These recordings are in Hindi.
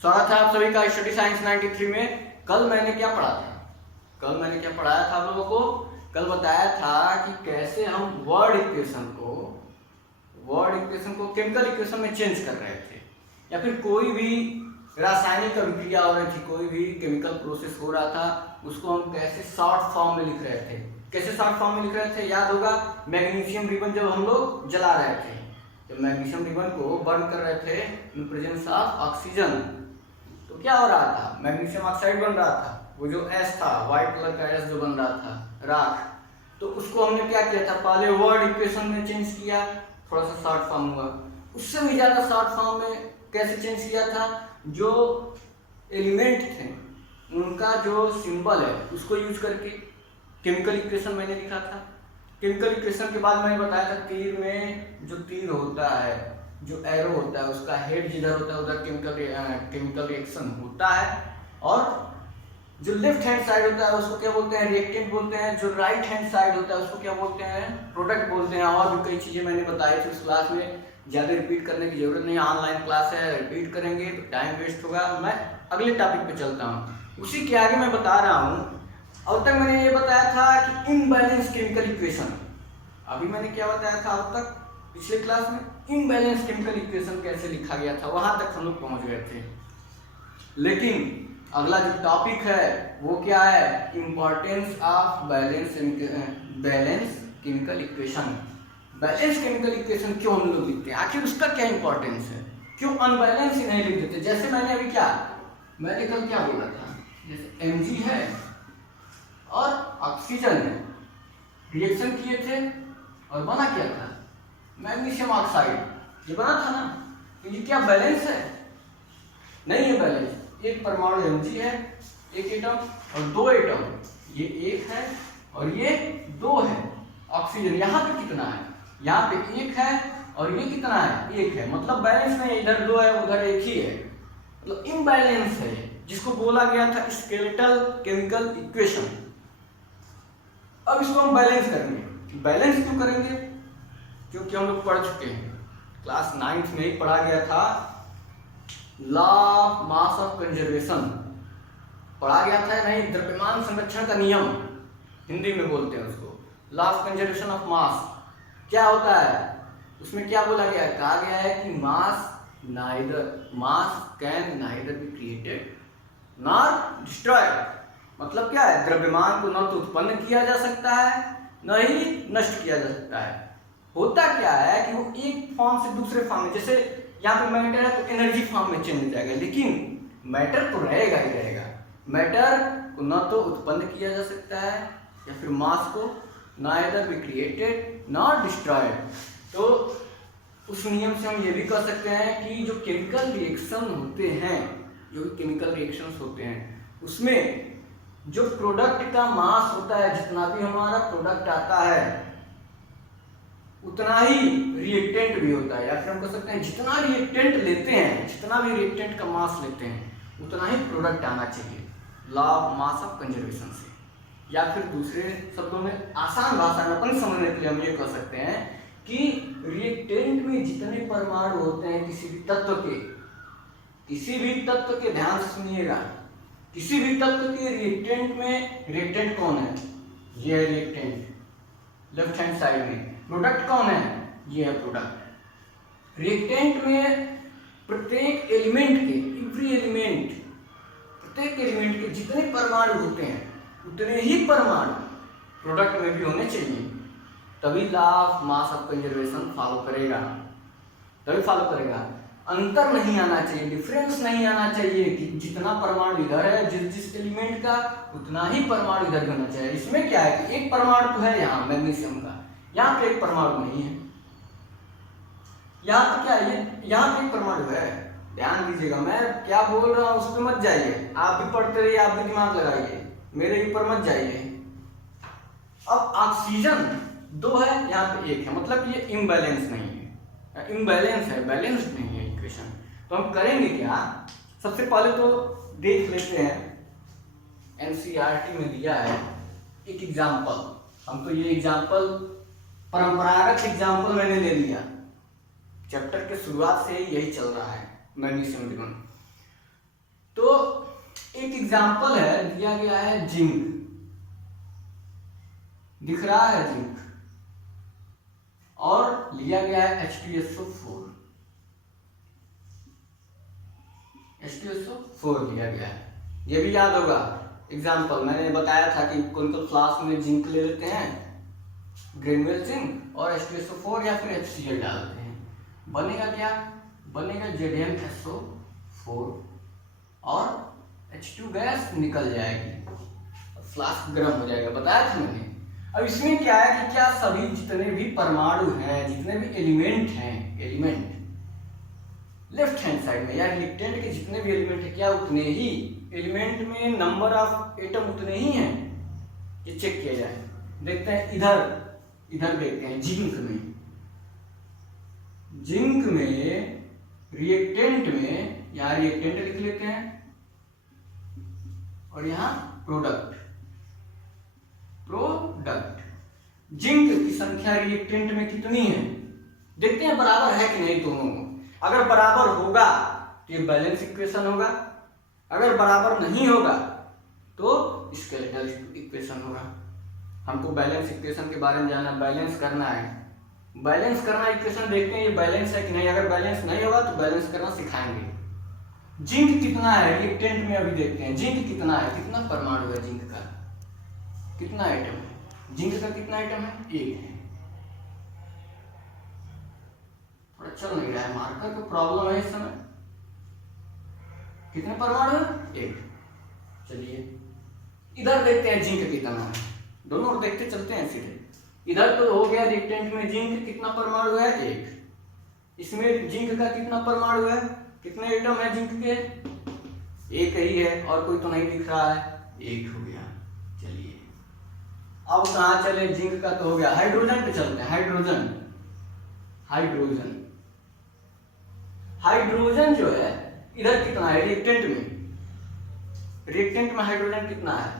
स्वागत है आप सभी का स्टडी साइंस 93 में। कल मैंने क्या पढ़ा था? कल मैंने क्या पढ़ाया था आप लोगों को? कल बताया था कि कैसे हम वर्ड इक्वेशन को केमिकल इक्वेशन में चेंज कर रहे थे, या फिर कोई भी रासायनिक अभिक्रिया हो रही थी, कोई भी केमिकल प्रोसेस हो रहा था, उसको हम कैसे शॉर्ट फॉर्म में लिख रहे थे। कैसे शॉर्ट फॉर्म में लिख रहे थे? याद होगा, मैग्नीशियम रिबन जब हम लोग जला रहे थे, जब मैग्नीशियम रिबन को बर्न कर रहे थे इन प्रेजेंस ऑफ ऑक्सीजन, तो क्या हो रहा था? मैग्नीशियम ऑक्साइड बन रहा था। वो जो एस था, व्हाइट कलर का एस जो बन रहा था, राख, तो उसको हमने क्या किया था? पहले वर्ड इक्वेशन में चेंज किया, थोड़ा सा शॉर्ट फॉर्म हुआ। उससे भी ज्यादा शॉर्ट फॉर्म में कैसे चेंज किया था? जो एलिमेंट थे उनका जो सिंबल है उसको यूज करके केमिकल इक्वेशन मैंने लिखा था। केमिकल इक्वेशन के बाद मैंने बताया था तीर में जो तीर होता है, जो एरो होता है, उसका हेड जिधर होता है उधर केमिकल रिएक्शन होता है, और जो लेफ्ट हैंड साइड होता है उसको क्या बोलते हैं? रिएक्टेंट बोलते हैं। जो राइट हैंड साइड होता है उसको क्या बोलते हैं? प्रोडक्ट बोलते हैं। और भी कई चीजें मैंने बताई थी उस क्लास में, ज्यादा रिपीट करने की जरूरत नहीं, ऑनलाइन क्लास है, रिपीट करेंगे तो टाइम वेस्ट होगा। मैं अगले टॉपिक पे चलता हूँ, उसी के आगे मैं बता रहा हूँ। अब तक मैंने ये बताया था कि इनबैलेंस केमिकल इक्वेशन, अभी मैंने क्या बताया था अब तक पिछले क्लास में? इनबैलेंस केमिकल इक्वेशन कैसे लिखा गया था, वहां तक हम लोग पहुंच गए थे। लेकिन अगला जो टॉपिक है वो क्या है? Importance of balance chemical equation. Balance chemical equation क्यों हम लोग लिखते हैं, आखिर उसका क्या इंपॉर्टेंस है? क्यों अनबैलेंस ही नहीं लिख देते? जैसे मैंने अभी मैंने कल क्या बोला था? जैसे Mg है और ऑक्सीजन है, रिएक्शन किए थे और बना क्या था? मैग्नीशियम ऑक्साइड, ये बना था ना। तो ये क्या बैलेंस है? नहीं है बैलेंस। एक परमाणु Mg है, एक एटम, और दो एटम, ये एक है और ये दो है। ऑक्सीजन यहाँ पे कितना है? यहाँ पे एक है और ये कितना है? एक है। मतलब बैलेंस नहीं, इधर दो है उधर एक ही है, मतलब इम्बैलेंस है, जिसको बोला गया था स्केलेटल केमिकल इक्वेशन। अब इसको हम बैलेंस करेंगे। बैलेंस क्यों करेंगे? क्योंकि हम लोग पढ़ चुके हैं, क्लास 9th में ही पढ़ा गया था, law of mass of conservation पढ़ा गया था। नहीं, द्रव्यमान संरक्षण का नियम हिंदी में बोलते हैं उसको, law of conservation of mass. क्या होता है उसमें? क्या बोला गया है? कहा गया है कि मास can neither be created nor destroyed. मतलब क्या है? द्रव्यमान को न तो उत्पन्न किया जा सकता है न ही नष्ट किया जा सकता है। होता क्या है कि वो एक फॉर्म से दूसरे फॉर्म में, जैसे यहाँ पे मैटर है तो एनर्जी फॉर्म में चेंज हो जाएगा, लेकिन मैटर तो रहेगा ही रहेगा। मैटर को न तो उत्पन्न किया जा सकता है, या फिर मास को neither be created not destroyed. तो उस नियम से हम ये भी कह सकते हैं कि जो केमिकल रिएक्शन होते हैं, जो भी केमिकल रिएक्शंस होते हैं, उसमें जो प्रोडक्ट का मास होता है, जितना भी हमारा प्रोडक्ट आता है उतना ही रिएक्टेंट भी होता है, या फिर हम कह सकते हैं जितना रिएक्टेंट लेते हैं, जितना भी रिएक्टेंट का मास लेते हैं उतना ही प्रोडक्ट आना चाहिए, law of mass of conservation से। या फिर दूसरे शब्दों में, आसान भाषा में अपन समझने के लिए हम ये कह सकते हैं कि रिएक्टेंट में जितने परमाणु होते हैं किसी भी तत्व के, ध्यान से सुनिएगा, किसी भी तत्व के रिएक्टेंट में, रिएक्टेंट कौन है? ये है रिएक्टेंट लेफ्ट हैंड साइड में। प्रोडक्ट कौन है? ये है प्रोडक्ट। रिएक्टेंट में प्रत्येक एलिमेंट के जितने परमाणु होते हैं उतने ही परमाणु प्रोडक्ट में भी होने चाहिए, तभी law of mass of conservation follow करेगा। अंतर नहीं आना चाहिए, डिफरेंस नहीं आना चाहिए कि जितना परमाणु इधर है जिस एलिमेंट का, उतना ही परमाणु इधर होना चाहिए। इसमें क्या है कि एक परमाणु तो है यहाँ मैग्नीशियम का, यहाँ पे एक परमाणु नहीं है। यहाँ पे क्या है? यहाँ पे एक परमाणु है। ध्यान दीजिएगा, मैं क्या बोल रहा हूँ उस पर मत जाइए, आप भी पढ़ते रहिए, आप भी दिमाग लगाइए, मेरे ऊपर मत जाइए। अब ऑक्सीजन दो है, यहाँ पे एक है, मतलब ये इम्बैलेंस नहीं है, इम्बैलेंस है, बैलेंस्ड नहीं है इक्वेशन। तो हम करेंगे क्या? सबसे पहले तो देख लेते हैं, एनसीईआरटी में दिया है एक एग्जाम्पल। हम तो ये एग्जाम्पल परंपरागत एग्जाम्पल मैंने ले लिया, चैप्टर के शुरुआत से यही चल रहा है, मैग्नीशियम रिबन। तो एक एग्जाम्पल है, दिया गया है जिंक, दिख रहा है जिंक, और लिया गया है H2SO4, H2SO4 लिया गया है। ये भी याद होगा एग्जाम्पल, मैंने बताया था कि कौन फ्लास्क में जिंक ले लेते हैं, ग्रेनुअल जिंक, और H2SO4 या फिर HCl डालते हैं, बनेगा क्या, बनेगा ZnSO4 और H2 गैस निकल जाएगी, फ्लास्क गर्म हो जाएगा, बताया था मैंने। अब इसमें क्या है कि क्या सभी जितने भी परमाणु हैं, जितने भी एलिमेंट हैं, एलिमेंट लेफ्ट हैंड साइड में या रिएक्टेंट के जितने भी एलिमेंट है, क्या उतने ही एलिमेंट में नंबर ऑफ एटम उतने ही हैं, ये चेक किया जाए। देखते हैं इधर देखते हैं जिंक में रिएक्टेंट में, यहाँ रिएक्टेंट लिख लेते हैं और यहाँ प्रोडक्ट, जिंक की संख्या रिएक्टेंट में कितनी है, देखते हैं बराबर है कि नहीं दोनों। अगर बराबर होगा तो ये बैलेंस इक्वेशन होगा, अगर बराबर नहीं होगा तो स्केलेटल इक्वेशन होगा। हमको बैलेंस इक्वेशन के बारे में जानना, बैलेंस करना है, बैलेंस करना इक्वेशन देखते हैं ये बैलेंस है कि नहीं। अगर बैलेंस नहीं होगा तो बैलेंस करना सिखाएंगे। जिंक कितना है रिएक्टेंट में, अभी देखते हैं जिंक कितना है, कितना परमाणु है जिंक का, कितना आइटम है, जिंक का कितना आइटम है, एक है। थोड़ा चल नहीं रहा है, मार्कर को प्रॉब्लम है इस समय। कितने परमाणु है, एक। चलिए इधर देखते हैं जिंक कितना है, दोनों ओर देखते चलते हैं सीधे। इधर तो हो गया रिएक्टेंट में जिंक कितना परमाणु है, एक। इसमें जिंक का कितना परमाणु है, कितने एटम है जिंक के, एक ही है, और कोई तो नहीं दिख रहा है, एक हो गया। चलिए अब कहाँ चले, जिंक का तो हो गया, हाइड्रोजन पे चलते हैं। हाइड्रोजन जो है इधर कितना है रिएक्टेंट में हाइड्रोजन कितना है,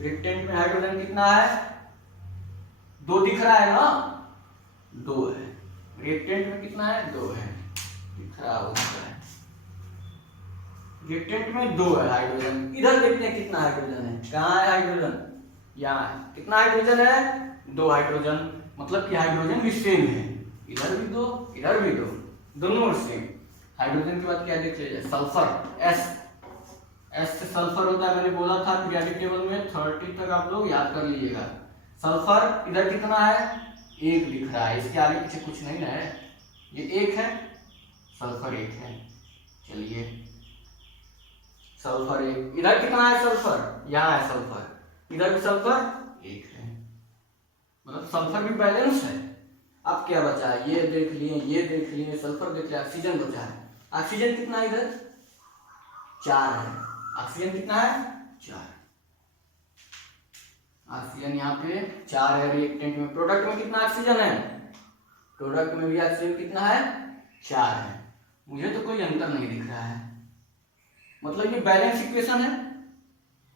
रिएक्टेंट में हाइड्रोजन कितना है, 2 दिख रहा है ना, 2 है। रिएक्टेंट में कितना है, 2 है, दिख रहा है। रिएक्टेंट में 2 है हाइड्रोजन। इधर देखते हैं कितना हाइड्रोजन है, कहाँ है हाइड्रोजन, यहाँ है। कितना हाइड्रोजन है, 2 हाइड्रोजन, मतलब कि हाइड्रोजन भी सेम है, इधर भी 2 इधर भी 2, दोनों सेम। हाइड्रोजन के बाद क्या देख लीजिए, सल्फर, एस से सल्फर होता है, मैंने बोला था पीरियोडिक टेबल में 30 तक आप लोग याद कर लीजिएगा। सल्फर इधर कितना है, 1 दिख रहा है, इसके आगे पीछे कुछ नहीं है, ये 1 है, सल्फर 1 है। चलिए सल्फर 1, इधर कितना है सल्फर, यहाँ है सल्फर, इधर भी सल्फर 1 है, मतलब सल्फर भी बैलेंस है। अब क्या बचा है, ये देख लिए, सल्फर देख लिया, ऑक्सीजन बचा है। ऑक्सीजन कितना है इधर, 4 है। ऑक्सीजन कितना है, 4। ऑक्सीजन यहाँ पे 4 है रिएक्टेंट में। प्रोडक्ट में कितना ऑक्सीजन है, प्रोडक्ट में भी ऑक्सीजन कितना है, 4 है। मुझे तो कोई अंतर नहीं दिख रहा है, मतलब ये बैलेंस इक्वेशन है,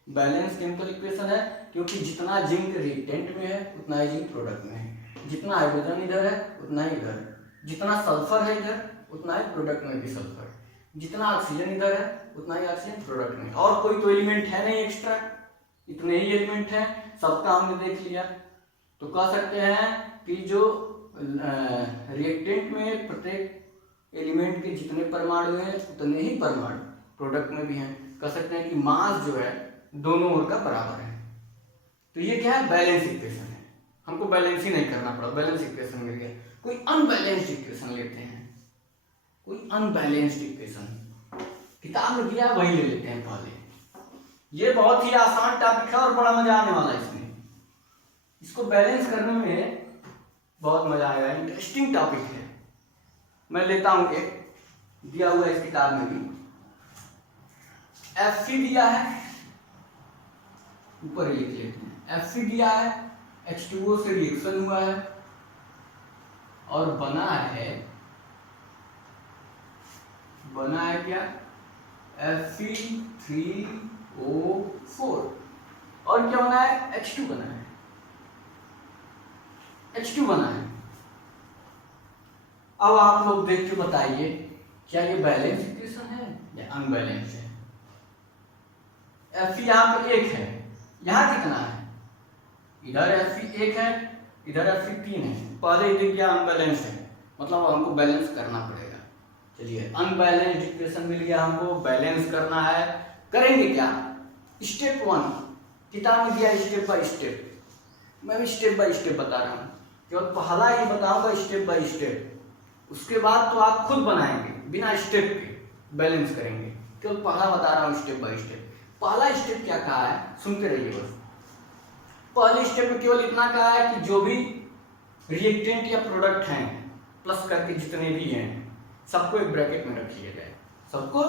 बैलेंस केमिकल इक्वेशन है, क्योंकि जितना जिंक रिएक्टेंट में है उतना ही जिंक प्रोडक्ट में है, जितना हाइड्रोजन इधर है उतना ही इधर, जितना सल्फर है इधर उतना ही प्रोडक्ट में भी सल्फर, जितना ऑक्सीजन इधर है उतना ही ऑक्सीजन प्रोडक्ट में। और कोई तो एलिमेंट है नहीं एक्स्ट्रा, इतने ही एलिमेंट हैं, सबका हमने देख लिया। तो कह सकते हैं कि जो रिएक्टेंट में प्रत्येक एलिमेंट के जितने परमाणु हैं उतने ही परमाणु प्रोडक्ट में भी हैं। कह सकते हैं कि मास जो है दोनों ओर का बराबर है। तो ये क्या है, बैलेंस इक्वेशन है। हमको बैलेंस ही नहीं करना पड़ा, बैलेंस इक्वेशन मिल गया। कोई अनबैलेंस्ड इक्वेशन लेते हैं, कोई अनबैलेंस्ड इक्वेशन किताब में दिया वही ले लेते हैं पहले। ये बहुत ही आसान टॉपिक है और बड़ा मजा आने वाला है इसमें, इसको बैलेंस करने में बहुत मजा आएगा, इंटरेस्टिंग टॉपिक है। मैं लेता हूं एक, दिया हुआ इस किताब में भी Fc दिया है, ऊपर ही लिख लेते हैं। Fc दिया है, H2O से रिएक्शन हुआ है और बना है क्या, Fe3O4। और क्या बना है, H2 बना है, H2 बना है। अब आप लोग देख के बताइए क्या ये बैलेंस इक्वेशन है या अनबैलेंस है। Fe यहाँ पे 1 है, यहाँ कितना है, इधर Fe 1 है, इधर Fe 3 है। पहले ही दिख गया अनबैलेंस है, मतलब हमको बैलेंस करना पड़ेगा। चलिए अनबैलेंस्ड इक्वेशन मिल गया हमको, बैलेंस करना है। करेंगे क्या, स्टेप 1 किताब में दिया स्टेप बाय स्टेप, मैं भी स्टेप बाय स्टेप बता रहा हूँ, केवल पहला ही बताऊंगा स्टेप बाय स्टेप, उसके बाद तो आप खुद बनाएंगे बिना स्टेप के बैलेंस करेंगे। केवल पहला बता रहा हूँ स्टेप बाय स्टेप। पहला स्टेप क्या कहा है, सुनते रहिए बस। पहले स्टेप में केवल इतना कहा है कि जो भी रिएक्टेंट या प्रोडक्ट हैं प्लस करके जितने भी हैं सबको एक ब्रैकेट में रख लिया जाए, सबको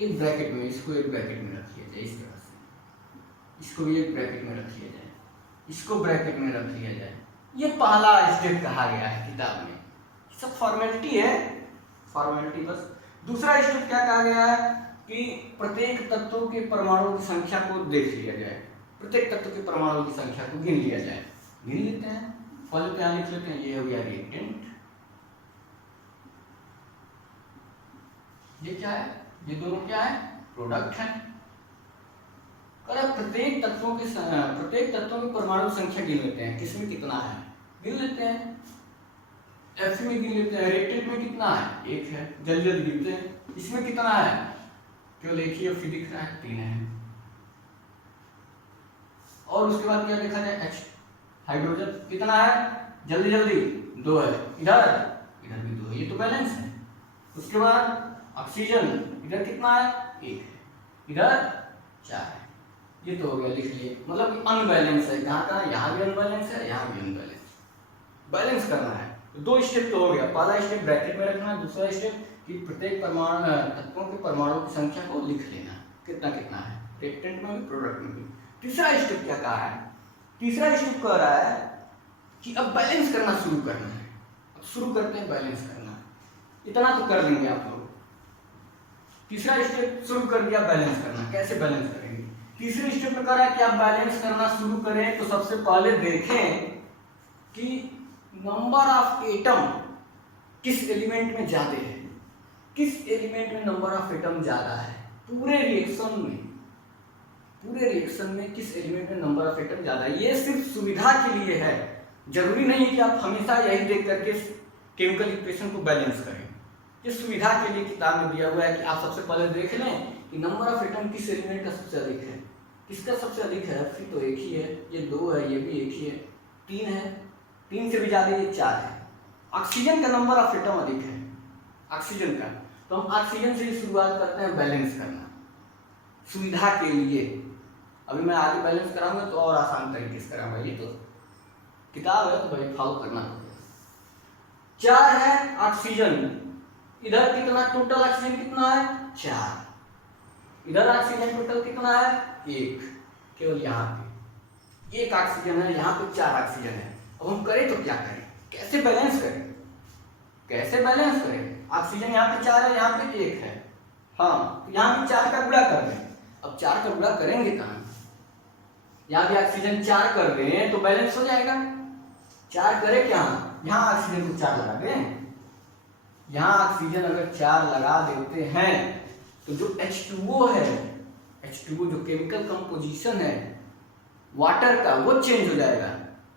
एक ब्रैकेट में, इसको एक ब्रैकेट में रख लिया जाए इस तरह से, इसको भी एक ब्रैकेट में रख लिया जाए, इसको ब्रैकेट में रख लिया जाए। ये पहला स्टेप कहा गया है किताब में, सब फॉर्मेलिटी है, फॉर्मेलिटी बस। दूसरा स्टेप क्या कहा गया है कि प्रत्येक तत्वों के परमाणुओं की संख्या को देख लिया जाए, प्रत्येक तत्व के परमाणुओं की संख्या को गिन लिया जाए। गिन लेते हैं, पहले पे लिख लेते हैं, ये हो गया रिएक्टेंट, ये क्या है, ये दोनों क्या है, प्रोडक्ट है। प्रत्येक तत्वों के परमाणु संख्या गिन लेते हैं, किसमें कितना है गिन लेते हैं, Fe में गिन लेते हैं, रिएक्टेंट में कितना है 1 है, जल्दी जल्दी गिनते हैं। इसमें कितना है, केवल एक ही Fe दिख रहा है, 3 है। और उसके बाद क्या देखा जाए, H हाइड्रोजन कितना है, जल्दी जल्दी 2 है, इधर भी 2 है, ये तो बैलेंस है। उसके बाद ऑक्सीजन इधर कितना है, 1 है, इधर 4 है, ये तो हो गया, लिख लिए। मतलब अनबैलेंस है, कहाँ कहाँ, यहाँ भी अनबैलेंस है, यहाँ भी अनबैलेंस, बैलेंस करना है। तो 2 स्टेप तो हो गया, पहला स्टेप ब्रैकेट में रखना है, दूसरा स्टेप कि प्रत्येक परमाणु तत्वों के परमाणुओं की संख्या को लिख लेना, कितना कितना है, रिएक्टेंट में भी प्रोडक्ट में भी। तीसरा स्टेप क्या कहा है, तीसरा स्टेप कह रहा है कि अब बैलेंस करना शुरू करना है। अब शुरू करते हैं बैलेंस करना, इतना तो कर लेंगे आप लोग। तीसरा स्टेप शुरू कर दिया बैलेंस करना, कैसे बैलेंस करेंगे। तीसरे स्टेप में कह रहा है कि आप बैलेंस करना शुरू करें तो सबसे पहले देखें कि नंबर ऑफ एटम किस एलिमेंट में ज्यादा है, किस एलिमेंट में नंबर ऑफ एटम ज्यादा है, पूरे रिएक्शन में किस एलिमेंट में नंबर ऑफ एटम ज्यादा है। ये सिर्फ सुविधा के लिए है, जरूरी नहीं कि आप हमेशा यही देख करके केमिकल इक्वेशन को बैलेंस करें। ये सुविधा के लिए किताब में दिया हुआ है कि आप सबसे पहले देख लें कि नंबर ऑफ एटम किस एलिमेंट का सबसे अधिक है। किसका सबसे अधिक है, Fe तो 1 ही है, ये 2 है, ये भी 1 ही है, 3 है, 3 से भी ज्यादा ये 4 है। ऑक्सीजन का नंबर ऑफ एटम अधिक है, ऑक्सीजन का, तो हम ऑक्सीजन से ही शुरुआत करते हैं बैलेंस करना, सुविधा के लिए। अभी मैं आगे बैलेंस कराऊंगा तो और आसान तरीके से कराऊंगा, ये तो किताब है तो भाई फॉलो करना पड़ेगा। 4 है ऑक्सीजन, इधर कितना टोटल ऑक्सीजन कितना है, 4, इधर ऑक्सीजन टोटल कितना है, 1, केवल यहाँ पे 1 ऑक्सीजन है, यहाँ पे 4 ऑक्सीजन है। अब हम करें तो क्या करें, कैसे बैलेंस करें, कैसे बैलेंस करें। ऑक्सीजन यहाँ पे 4 है, यहाँ पे 1 है, हाँ, यहाँ पे 4 का गुणा कर दें। अब 4 का गुणा करेंगे कहाँ, यहाँ भी ऑक्सीजन 4 कर दें तो बैलेंस हो जाएगा। 4 करें क्या, यहाँ ऑक्सीजन को 4 लगा दें, यहाँ ऑक्सीजन अगर 4 लगा देते हैं तो जो H2O है, H2O जो केमिकल कंपोजिशन है वाटर का, वो चेंज हो जाएगा।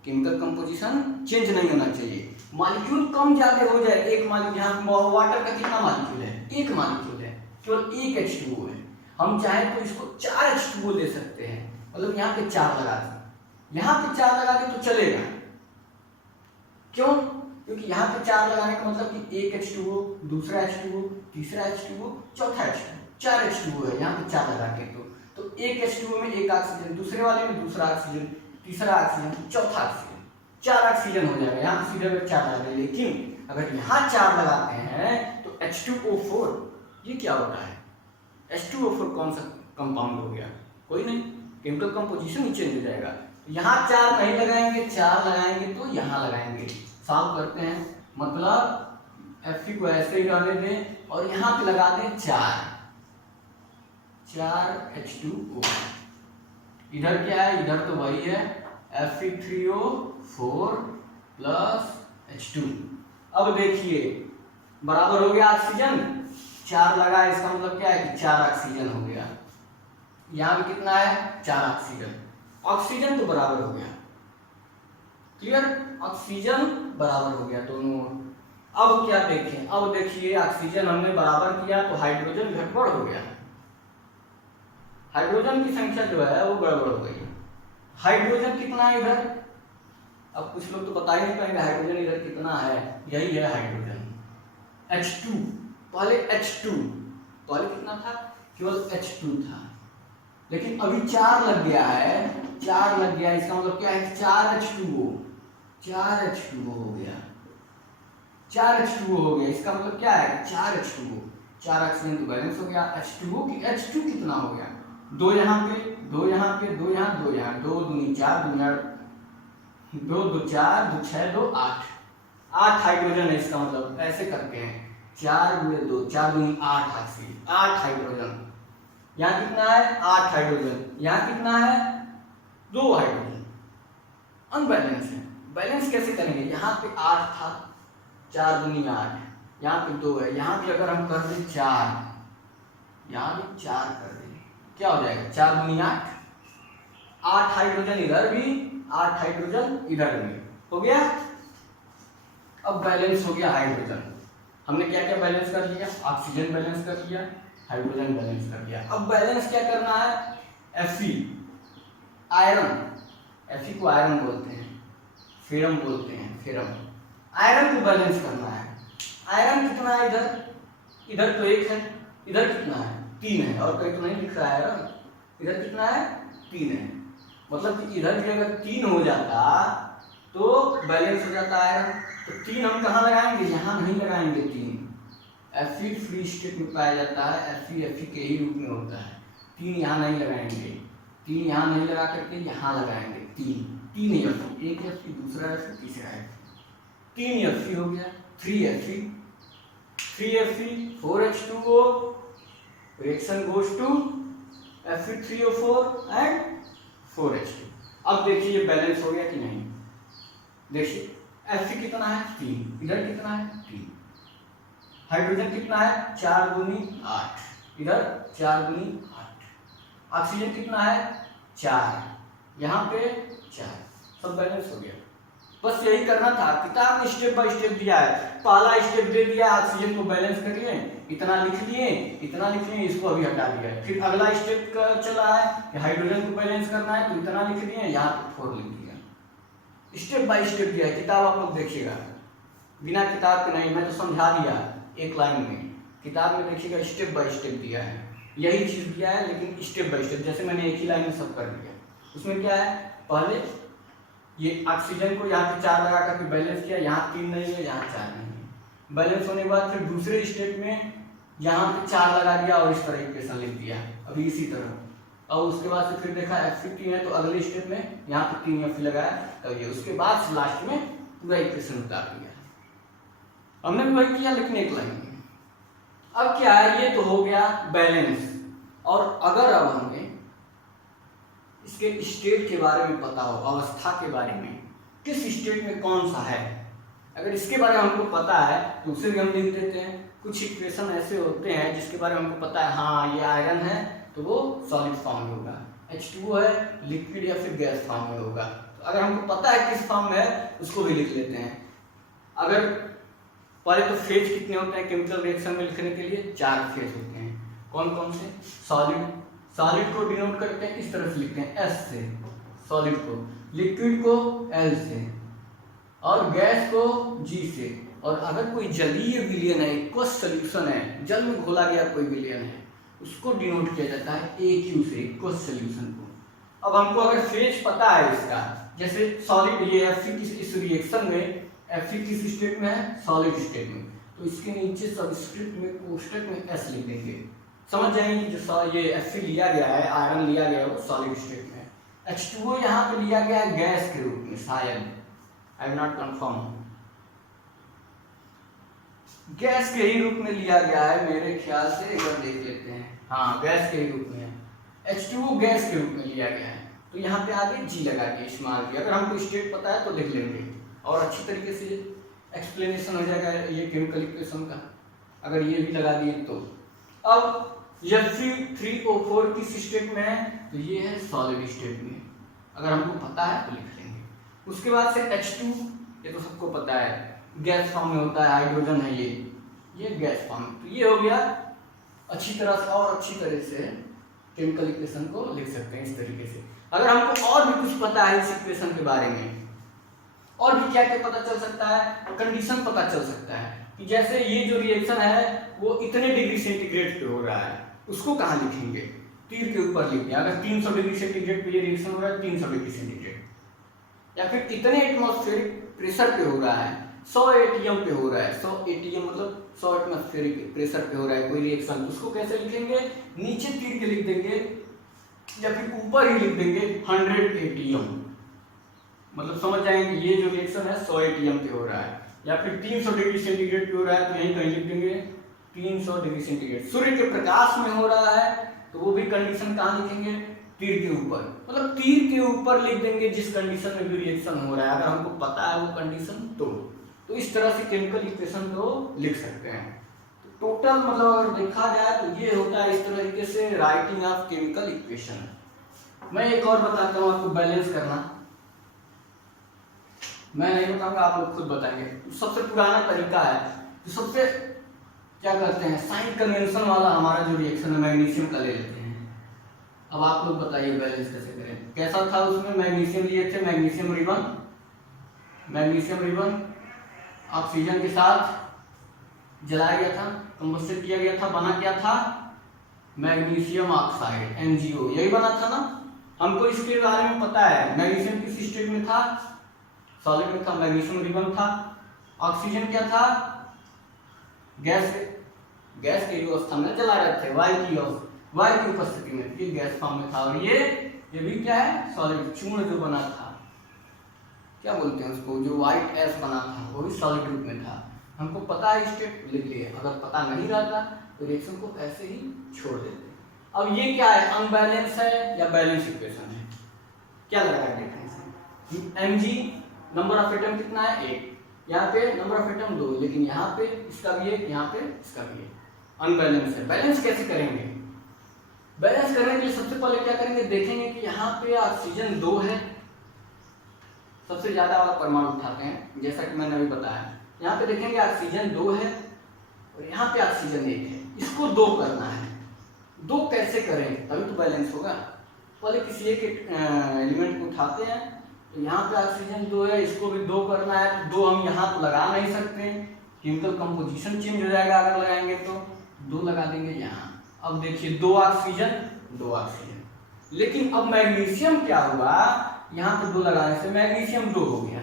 केमिकल कंपोजिशन चेंज नहीं होना चाहिए, मॉलिक्यूल कम ज्यादा हो जाए। एक मॉलिक्यूल, यहाँ वाटर का कितना मॉलिक्यूल है, 1 मॉलिक्यूल है, केवल 1 H2O है। हम चाहें तो इसको 4 H2O ले सकते हैं, मतलब यहाँ पे 4 लगा दें, यहाँ पे 4 लगा दें तो चलेगा। क्यों, क्योंकि यहाँ पे 4 लगाने का मतलब कि 1 H2O, दूसरा H2O, तीसरा H2O, चौथा H2O, 4 H2O है यहाँ पे 4 लगा के। तो 1 H2O में 1 ऑक्सीजन, दूसरे वाले में दूसरा ऑक्सीजन, तीसरा ऑक्सीजन, चौथा ऑक्सीजन, 4 ऑक्सीजन हो जाएगा। यहाँ सीधे में 4 लगा दें, लेकिन अगर यहाँ 4 लगाते हैं तो H2O4, ये क्या होता है, H2O4 कौन सा कंपाउंड हो गया, कोई नहीं, केमिकल कंपोजिशन ही चेंज हो जाएगा। यहाँ 4 नहीं लगाएंगे, 4 लगाएंगे तो यहाँ लगाएंगे। सॉल्व करते हैं, मतलब Fe को ऐसे ही रहने दें और यहाँ पे लगा दें 4 H2O। इधर क्या है, इधर तो वही है Fe3O4 प्लस H2। अब देखिए बराबर हो गया ऑक्सीजन, 4 लगा, इसका मतलब क्या है कि 4 ऑक्सीजन हो गया। यहाँ भी कितना है 4 ऑक्सीजन। ऑक्सीजन तो बराबर हो गया, क्लियर, ऑक्सीजन बराबर हो गया दोनों। अब क्या देखें, अब देखिए ऑक्सीजन हमने बराबर किया तो हाइड्रोजन गड़बड़ हो गया, हाइड्रोजन की संख्या जो है वो गड़बड़ हो गई। हाइड्रोजन कितना है इधर, अब कुछ लोग तो बता ही नहीं पाएंगे हाइड्रोजन इधर कितना है, यही है हाइड्रोजन H2। पहले H2, पहले कितना था, केवल H2 था, लेकिन अभी 4 लग गया है, 4 लग गया, इसका मतलब क्या है 4H2O, 4H2O हो गया, 4H2O हो गया, इसका मतलब क्या है 4H2O, 4 ऑक्सीजन तो बैलेंस हो गया। H2O की H2 कितना हो गया, 2 यहाँ पे, 2 यहाँ पे, 2 यहाँ, 2 यहाँ, 2 दूनी 4, 2 2 4, 2 6, 2 8, 8 हाइड्रोजन है, इसका मतलब ऐसे करते हैं 4 × 2, 4 दूनी 8 ऑक्सीजन, 8 हाइड्रोजन। यहाँ कितना है 8 हाइड्रोजन, यहाँ कितना है 2 हाइड्रोजन, अनबैलेंस है। बैलेंस कैसे करेंगे, यहाँ पे 8 था, 4 दूनी 8, यहाँ पे 2 है, यहाँ पे अगर हम कर दें 4, यहाँ भी 4 कर दें, क्या हो जाएगा 4 दूनी 8, 8 हाइड्रोजन इधर भी, 8 हाइड्रोजन इधर भी, हो गया। अब बैलेंस हो गया हाइड्रोजन, हमने क्या क्या बैलेंस कर लिया, ऑक्सीजन बैलेंस कर लिया, हाइड्रोजन बैलेंस कर लिया। अब बैलेंस क्या करना है, Fe, आयरन, Fe को आयरन बोलते हैं, फेरम बोलते हैं, फेरम, आयरन को बैलेंस करना है। आयरन कितना है इधर, इधर तो 1 है, इधर कितना है 3 है, और कहीं तो नहीं लिख रहा है आयरन, इधर कितना है 3 है, मतलब कि इधर भी अगर 3 हो जाता तो बैलेंस हो जाता आयरन। तो 3 हम कहाँ लगाएंगे, यहाँ नहीं लगाएंगे 3, Fe फ्री स्टेट में पाया जाता है, Fe के ही रूप में होता है, 3 यहाँ नहीं लगाएंगे, 3 यहाँ नहीं लगा करके यहाँ लगाएंगे 3 Fe, एक Fe, दूसरा Fe, तीसरा Fe, 3 Fe हो गया, 3 Fe, 4H2O, reaction goes to Fe3O4 and 4H2। अब देखिए ये बैलेंस हो गया कि नहीं, देखिए Fe कितना है 3, इधर कितना है 3, हाइड्रोजन कितना है 4 दूनी 8, इधर 4 दूनी 8, ऑक्सीजन कितना है 4, यहाँ पे 4, सब बैलेंस हो गया। बस यही करना था, किताब ने स्टेप बाय स्टेप दिया है, पहला स्टेप दे दिया ऑक्सीजन को बैलेंस करिए, इतना लिख लिए, इतना लिख लिए, इसको अभी हटा दिया। फिर अगला स्टेप चला है कि हाइड्रोजन को बैलेंस करना है, तो इतना लिख लिए, यहाँ पे 4 लिख दिया, स्टेप बाय स्टेप दिया है। किताब आप लोग देखिएगा, बिना किताब के नहीं, मैं तो समझा दिया एक लाइन में, किताब में देखिएगा स्टेप बाय स्टेप दिया है, यही चीज दिया है, लेकिन स्टेप बाय स्टेप, जैसे मैंने एक ही लाइन में सब कर दिया। उसमें क्या है, पहले ये ऑक्सीजन को यहाँ पे 4 लगा करके बैलेंस किया, यहाँ 3 नहीं है, यहाँ 4 नहीं है। बैलेंस होने के बाद फिर दूसरे स्टेप में यहाँ पे 4 लगा दिया और इस तरह इक्वेशन लिख दिया, अभी इसी तरह। और उसके बाद से फिर देखा Fe 3 है, तो अगले स्टेप में यहाँ पे 3 Fe लगाया, तो ये उसके बाद लास्ट में पूरा इक्वेशन उतार दिया। हमने भी वही किया, लेकिन एक लाइन में। अब क्या है, ये तो हो गया बैलेंस। और अगर अब हमें इसके स्टेट के बारे में पता हो, अवस्था के बारे में, किस स्टेट में कौन सा है, अगर इसके बारे में हमको पता है तो उसे भी हम लिख देते हैं। कुछ इक्वेशन ऐसे होते हैं जिसके बारे में हमको पता है, हाँ ये आयरन है तो वो सॉलिड फॉर्म में होगा, H2O है लिक्विड या फिर गैस फॉर्म में होगा। तो अगर हमको पता है किस फॉर्म में है उसको भी लिख लेते हैं। अगर पहले तो फेज कितने होते हैं केमिकल रिएक्शन में लिखने के लिए, 4 फेज होते हैं। कौन कौन से, सॉलिड को डिनोट करते हैं इस तरह से लिखते हैं S से, सॉलिड को, लिक्विड को L से, और गैस को G से। और अगर कोई जलीय विलयन है, एक्वस सॉल्यूशन है, जल में घोला गया कोई विलयन है, उसको डिनोट किया जाता है AQ से, एक्वस सॉल्यूशन को। अब हमको अगर फेज पता है इसका, जैसे सॉलिड ये Fe इस रिएक्शन में Fe किस स्टेट में है, सॉलिड स्टेट में, तो इसके नीचे सबस्क्रिप्ट में कोष्टक में S लिख देंगे, समझ जाएंगे कि जो ये Fe लिया गया है, आयरन लिया गया है, वो सॉलिड स्टेट में। H2O यहाँ पे लिया गया है गैस के रूप में, शायद, I am not confirm, gas के ही रूप में लिया गया है मेरे ख्याल से, एक बार देख लेते हैं। हाँ, गैस के ही रूप में है, H2O गैस के रूप में लिया गया है, तो यहाँ पे आगे G लगा के इस्तेमाल किया। अगर हमको स्टेट पता है तो लिख लेंगे और अच्छी तरीके से एक्सप्लेनेशन हो जाएगा ये केमिकल इक्वेशन का, अगर ये भी लगा दिए तो। अब Fe3O4 किस स्टेट में है, तो ये है सॉलिड स्टेट में, अगर हमको पता है तो लिख लेंगे। उसके बाद से H2, ये तो सबको पता है गैस फॉर्म में होता है, हाइड्रोजन है ये गैस फॉर्म में। तो ये हो गया अच्छी तरह से, और अच्छी तरह से केमिकल इक्वेशन को लिख सकते हैं इस तरीके से। अगर हमको और भी कुछ पता है इस इक्वेशन के बारे में, और भी क्या क्या पता चल सकता है, कंडीशन पता चल सकता है कि जैसे ये जो रिएक्शन है वो इतने डिग्री सेंटीग्रेड पे हो रहा है, उसको कहाँ लिखेंगे, तीर के ऊपर लिखेंगे। अगर 300 डिग्री सेंटीग्रेड पे ये रिएक्शन हो रहा है 300 डिग्री सेंटीग्रेड, या फिर इतने एटमॉस्फेरिक प्रेशर पे हो रहा है, 100 एटीएम पे हो रहा है, 100 एटीएम मतलब 100 एटमॉस्फेरिक प्रेशर पे हो रहा है कोई रिएक्शन, उसको कैसे लिखेंगे, नीचे तीर के लिख देंगे या फिर ऊपर ही लिख देंगे 100 एटीएम, मतलब समझ जाएंगे ये जो रिएक्शन है 100 एटीएम पे हो रहा है। या फिर 300 डिग्री सेंटीग्रेड पे हो रहा है तो यहीं कहीं लिख देंगे 300 डिग्री सेंटीग्रेड। सूर्य के प्रकाश में हो रहा है तो वो भी कंडीशन कहाँ लिखेंगे, तीर के ऊपर, मतलब तीर के ऊपर लिख देंगे जिस कंडीशन में भी रिएक्शन हो रहा है, अगर हमको पता है वो कंडीशन तो इस तरह से केमिकल इक्वेशन को लिख सकते हैं। तो टोटल मतलब अगर देखा जाए तो ये होता है इस तरीके से राइटिंग ऑफ केमिकल इक्वेशन। मैं एक और बताता हूँ आपको, बैलेंस करना मैं नहीं बताऊंगा, आप लोग खुद बताएंगे। तो सबसे पुराना तरीका है, तो सबसे क्या करते हैं, साइन कन्वेंशन वाला हमारा जो रिएक्शन है मैग्नीशियम का ले लेते हैं। अब आप लोग बताइए बैलेंस कैसे करें। कैसा था, उसमें मैग्नीशियम लिए थे, मैग्नीशियम रिबन ऑक्सीजन के साथ जलाया गया था, कंबस्टेड किया गया था, बना क्या था, मैग्नीशियम ऑक्साइड MgO, यही बना था ना। हमको इसके बारे में पता है, मैग्नीशियम किस स्टेट में था, सॉलिड में था, मैग्नीशियम रिबन था, ऑक्सीजन क्या था, गैस की अवस्था में जला रहे थे, वायु की उपस्थिति में, ये गैस फॉर्म में था। और ये भी क्या है, सॉलिड चूर्ण जो बना था, क्या बोलते हैं उसको, जो व्हाइट एस बना था वो भी सॉलिड रूप में था। हमको पता है स्टेट लिख लिए, अगर पता नहीं रहता तो रिएक्शन को ऐसे ही छोड़ देते। अब ये क्या है, अनबैलेंस है या बैलेंस इक्वेशन है, क्या लग रहा है difference, Mg number of atom कितना है 1, यहाँ पे नंबर ऑफ एटम 2, लेकिन यहाँ पे इसका भी 1, यहाँ पे इसका भी 1, अनबैलेंस है। बैलेंस कैसे करेंगे, बैलेंस करने के लिए सबसे पहले क्या करेंगे, देखेंगे कि यहाँ पे ऑक्सीजन 2 है, सबसे ज्यादा वाला परमाणु उठाते हैं, जैसा कि मैंने अभी बताया। यहाँ पे देखेंगे ऑक्सीजन 2 है और यहाँ पे ऑक्सीजन 1 है, इसको 2 करना है। 2 कैसे करें, तभी तो बैलेंस होगा। पहले किसी एक एलिमेंट को उठाते हैं, तो यहाँ पे ऑक्सीजन 2 है, इसको भी 2 करना है, तो 2 हम यहाँ तो लगा नहीं सकते, केमिकल कंपोजिशन चेंज हो जाएगा अगर लगाएंगे तो, 2 लगा देंगे यहाँ। अब देखिए 2 ऑक्सीजन, लेकिन अब मैग्नीशियम क्या हुआ, यहाँ पे 2 लगाने से मैग्नीशियम 2 हो गया,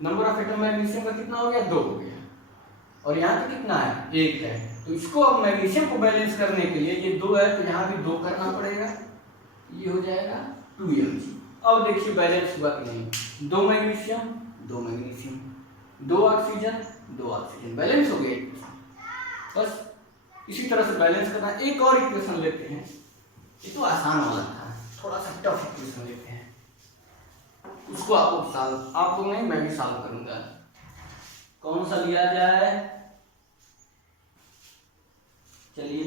नंबर ऑफ एटम मैग्नीशियम का कितना हो गया, 2 हो गया, और यहाँ पे कितना है, 1 है। तो इसको अब मैग्नीशियम को बैलेंस करने के लिए, ये 2 है तो यहाँ भी 2 करना पड़ेगा, ये हो जाएगा 2Mg। अब देखिए बैलेंस हुआ कि नहीं, 2 मैग्नीशियम 2 ऑक्सीजन, बैलेंस हो गया। बस इसी तरह से बैलेंस करना। एक और इक्वेशन लेते हैं, ये तो आसान वाला था, थोड़ा सा टफ इक्वेशन लेते हैं, उसको आप लोग नहीं, मैं भी सॉल्व करूंगा। कौन सा लिया जाए, चलिए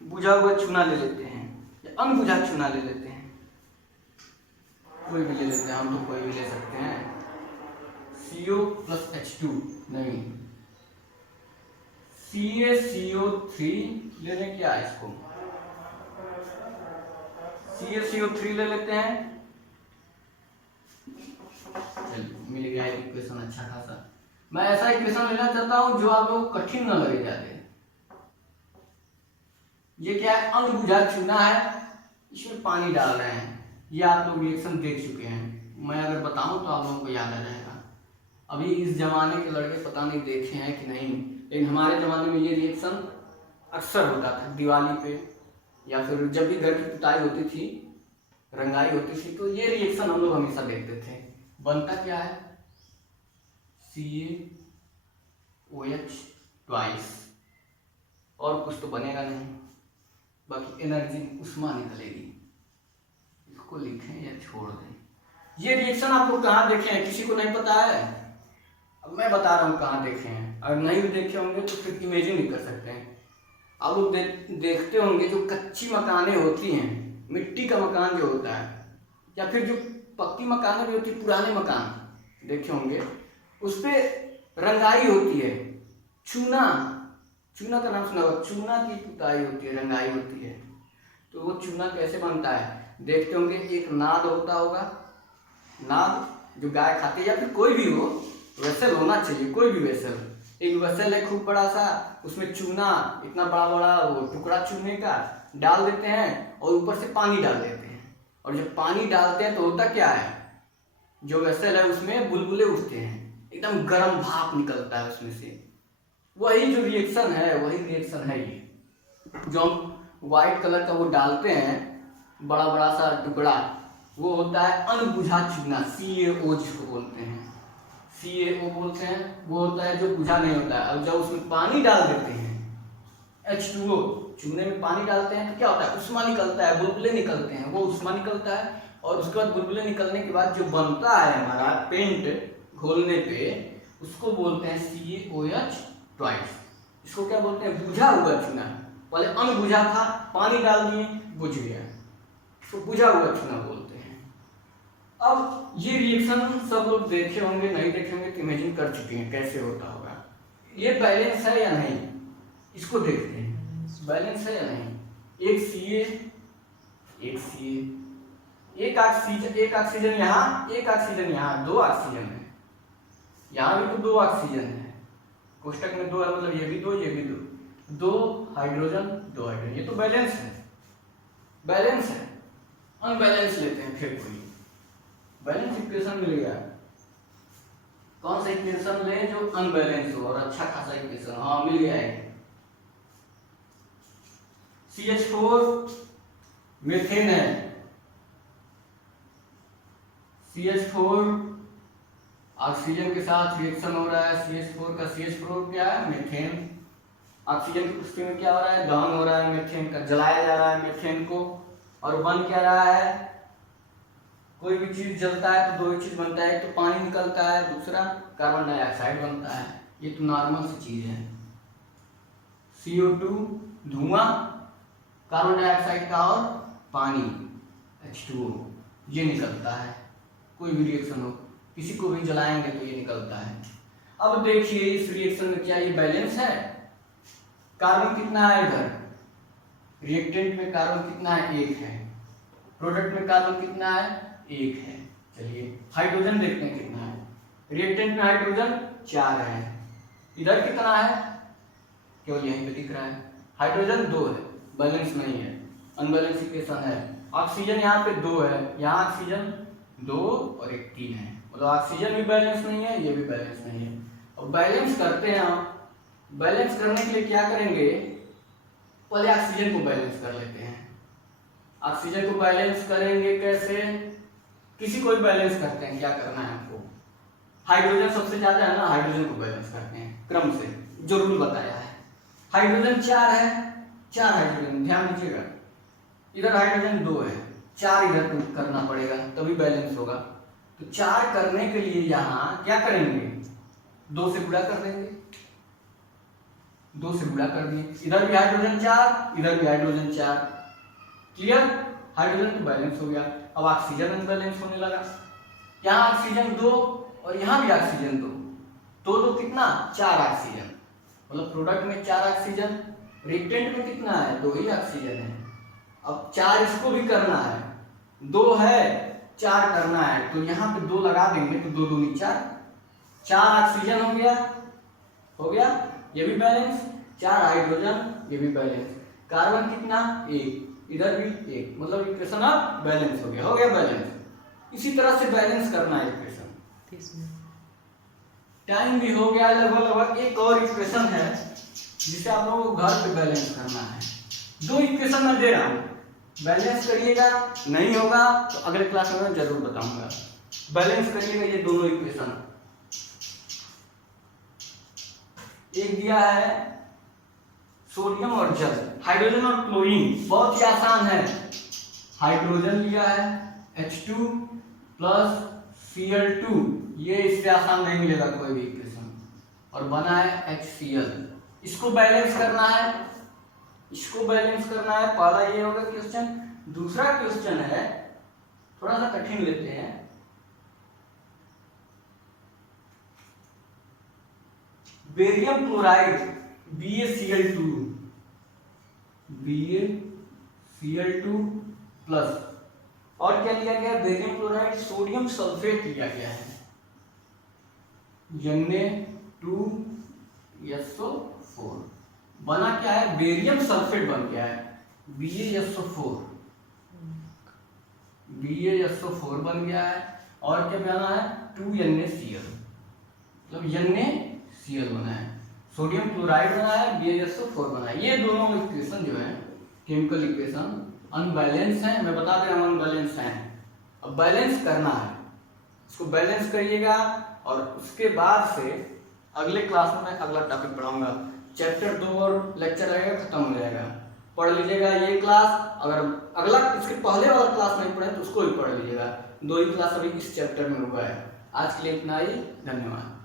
बुझा हुआ चूना ले लेते हैं या अनबुझा चूना ले लेते हैं, कोई भी ले लेते हैं, हम तो कोई भी ले सकते हैं। CO + H2 नहीं, CaCO3 ले लें क्या, इसको CaCO3 ले लेते हैं, मिल गया इक्वेशन अच्छा खासा। मैं ऐसा इक्वेशन लेना चाहता हूं जो आप लोगों को कठिन न लगे जाते। ये क्या है, अनबुझा चूना है, इसमें पानी डाल रहे हैं, ये आप लोग रिएक्शन देख चुके हैं, मैं अगर बताऊं तो आप लोगों को याद आ जाएगा। अभी इस जमाने के लड़के पता नहीं देखे हैं कि नहीं, लेकिन हमारे जमाने में ये रिएक्शन अक्सर होता था, दिवाली पे या फिर जब भी घर की पुताई होती थी, रंगाई होती थी, तो ये रिएक्शन हम लोग हमेशा देखते थे। बनता क्या है, CaOH ट्वाइस, और कुछ तो बनेगा नहीं, बाकी एनर्जी उष्मा निकलेगी। इसको लिखें या छोड़ दें। ये रिएक्शन आप लोग कहाँ देखे हैं, किसी को नहीं पता है, अब मैं बता रहा हूँ कहाँ देखे हैं, अगर नहीं भी देखे होंगे तो फिर इमेजिन नहीं कर सकते हैं। आप लोग देखते होंगे जो कच्ची मकानें होती हैं, मिट्टी का मकान जो होता है, या फिर जो पक्की मकानें भी होती है, पुराने मकान देखे होंगे, उस पर रंगाई होती है, चूना, चूना का नाम सुना होगा, चूना की पुताई होती है, रंगाई होती है। तो वो चूना कैसे बनता है देखते होंगे, एक नाद होता होगा, नाद जो गाय खाती है या फिर कोई भी हो, वेसल होना चाहिए, कोई भी वेसल, एक वेसल है खूब बड़ा सा, उसमें चूना इतना बड़ा बड़ा वो टुकड़ा चूने का डाल देते हैं और ऊपर से पानी डाल देते हैं, और जब पानी डालते हैं तो होता क्या है, जो वेसल है उसमें बुलबुले उठते हैं, एकदम गर्म भाप निकलता है उसमें से। वही जो रिएक्शन है, वही रिएक्शन है ये, जो हम व्हाइट कलर का वो डालते हैं बड़ा बड़ा सा टुकड़ा, वो होता है अनबुझा चूना, CaO जिसको बोलते हैं, CaO बोलते हैं। वो होता है जो बुझा नहीं होता है। अब जब उसमें पानी डाल देते हैं, H2O, चूने में पानी डालते हैं तो क्या होता है, उष्मा निकलता है, बुलबुले निकलते हैं, वो उष्मा निकलता है, और उसके बाद बुलबुले निकलने के बाद जो बनता है हमारा पेंट घोलने पे, उसको बोलते हैं CaOH ट्वाइस। इसको क्या बोलते हैं, बुझा हुआ चूना। पहले अनबुझा था, पानी डाल दिए, बुझ गया, तो बुझा हुआ चूना बोलते हैं। अब ये रिएक्शन सब लोग देखे होंगे, नहीं देखे होंगे तो इमेजिन कर चुके हैं कैसे होता होगा। ये बैलेंस है या नहीं, इसको देखते हैं, बैलेंस है या नहीं। एक Ca, एक Ca, एक ऑक्सीजन यहाँ, एक ऑक्सीजन यहाँ, दो ऑक्सीजन है, यहाँ भी तो दो ऑक्सीजन है, कोष्टक में दो है, मतलब ये भी दो, ये भी दो हाइड्रोजन, दो हाइड्रोजन, ये तो बैलेंस है, बैलेंस है। अनबैलेंस लेते हैं, फिर कोई बैलेंस इक्वेशन मिल गया, कौन सा इक्वेशन ले जो अनबैलेंस हो और अच्छा खासा इक्वेशन, हाँ मिल गया है, CH4 मीथेन है, CH4 ऑक्सीजन के साथ रिएक्शन हो रहा है, CH4 का CH4 क्या है, मीथेन। ऑक्सीजन की पुष्टि में क्या हो रहा है, दहन हो रहा है मीथेन का, जलाया जा रहा है मीथेन को, और बन क्या रहा है, कोई भी चीज जलता है तो दो ही चीज बनता है, एक तो पानी निकलता है, दूसरा कार्बन डाइऑक्साइड बनता है, ये तो नॉर्मल सी चीज है। CO2 धुआं, कार्बन डाइऑक्साइड का, और पानी H2O, ये निकलता है, कोई भी रिएक्शन हो, किसी को भी जलाएंगे तो ये निकलता है। अब देखिए इस रिएक्शन में क्या ये बैलेंस है, कार्बन कितना है इधर, रिएक्टेंट में कार्बन कितना है, एक है, प्रोडक्ट में कार्बन कितना है, एक है। चलिए हाइड्रोजन देखते हैं कितना है, रिएक्टेंट में हाइड्रोजन 4 है, इधर कितना है, केवल यहीं पे दिख रहा है, हाइड्रोजन 2 है, बैलेंस नहीं है, अनबैलेंस इक्वेशन है। ऑक्सीजन यहाँ पे 2 है, यहाँ ऑक्सीजन 2 और एक 3 है, मतलब ऑक्सीजन भी बैलेंस नहीं है, ये भी बैलेंस नहीं है। और बैलेंस करते हैं हम, बैलेंस करने के लिए क्या करेंगे, पहले ऑक्सीजन को बैलेंस कर लेते हैं। ऑक्सीजन को बैलेंस करेंगे कैसे, किसी को भी बैलेंस करते हैं, क्या करना है हमको, हाइड्रोजन सबसे ज्यादा है ना, हाइड्रोजन को बैलेंस करते हैं क्रम से, जो रूल बताया है। हाइड्रोजन 4 है, 4 हाइड्रोजन, ध्यान दीजिएगा, इधर हाइड्रोजन 2 है, 4 इधर करना पड़ेगा तभी बैलेंस होगा। तो 4 करने के लिए यहाँ क्या करेंगे, 2 से गुणा कर देंगे, 2 से गुणा कर दिए, इधर भी हाइड्रोजन 4, इधर भी हाइड्रोजन 4, क्लियर, हाइड्रोजन तो बैलेंस हो गया। अब ऑक्सीजन अनबैलेंस होने लगा, यहाँ ऑक्सीजन 2 और यहाँ भी ऑक्सीजन 2, तो कितना, 4 ऑक्सीजन, मतलब प्रोडक्ट में 4 ऑक्सीजन, रिएक्टेंट में कितना है, 2 ही ऑक्सीजन है। अब 4 इसको भी करना है, 2 है 4 करना है, तो यहाँ पे 2 लगा देंगे तो 2 दूनी 4, 4 ऑक्सीजन हो गया, हो गया, ये भी बैलेंस, 4 हाइड्रोजन, ये भी बैलेंस, कार्बन कितना, 1, इधर भी 1, मतलब इक्वेशन अब बैलेंस हो गया बैलेंस। इसी तरह से बैलेंस करना है इक्वेशन। टाइम भी हो गया लगभग, एक और इक्वेशन है जिसे आप लोगों को घर पे बैलेंस करना है। 2 इक्वेशन मैं दे रहा हूँ, बैलेंस करिएगा, नहीं होगा तो अगले क्लास में मैं जरूर बताऊंगा। बैलेंस करिएगा ये दोनों इक्वेशन। एक दिया है सोडियम और जल, हाइड्रोजन और क्लोरीन, बहुत ही आसान है। हाइड्रोजन लिया है H2 प्लस Cl2, ये इससे आसान नहीं मिलेगा कोई भी इक्वेशन। और बना है HCl। इसको बैलेंस करना है, इसको बैलेंस करना है। पहला ये होगा क्वेश्चन। दूसरा क्वेश्चन है, थोड़ा सा कठिन लेते हैं। बेरियम क्लोराइड BaCl2 प्लस, और क्या लिया गया? बेरियम क्लोराइड सोडियम सल्फेट लिया गया है, Na2SO4। बना क्या है? बेरियम सल्फेट बन गया है, BaSO4 बन गया है। और क्या बना है? 2NaCl, मतलब NaCl बना है। सोडियम क्लोराइड बना है, BaSO4 बना है। ये दोनों इक्वेशन जो है केमिकल इक्वेशन अनबैलेंस है। मैं बता दें हम अनबैलेंस हैं। अब बैलेंस करना है, इसको बैलेंस करिएगा। और उसके बाद से अगले क्लास में मैं अगला टॉपिक पढ़ाऊंगा। चैप्टर 2 और लेक्चर रहेगा, खत्म हो जाएगा। पढ़ लीजिएगा ये क्लास। अगर अगला इसके पहले वाला क्लास नहीं पढ़े तो उसको भी पढ़ लीजिएगा। 2 ही क्लास अभी इस चैप्टर में हुआ है। आज के लिए इतना ही, धन्यवाद।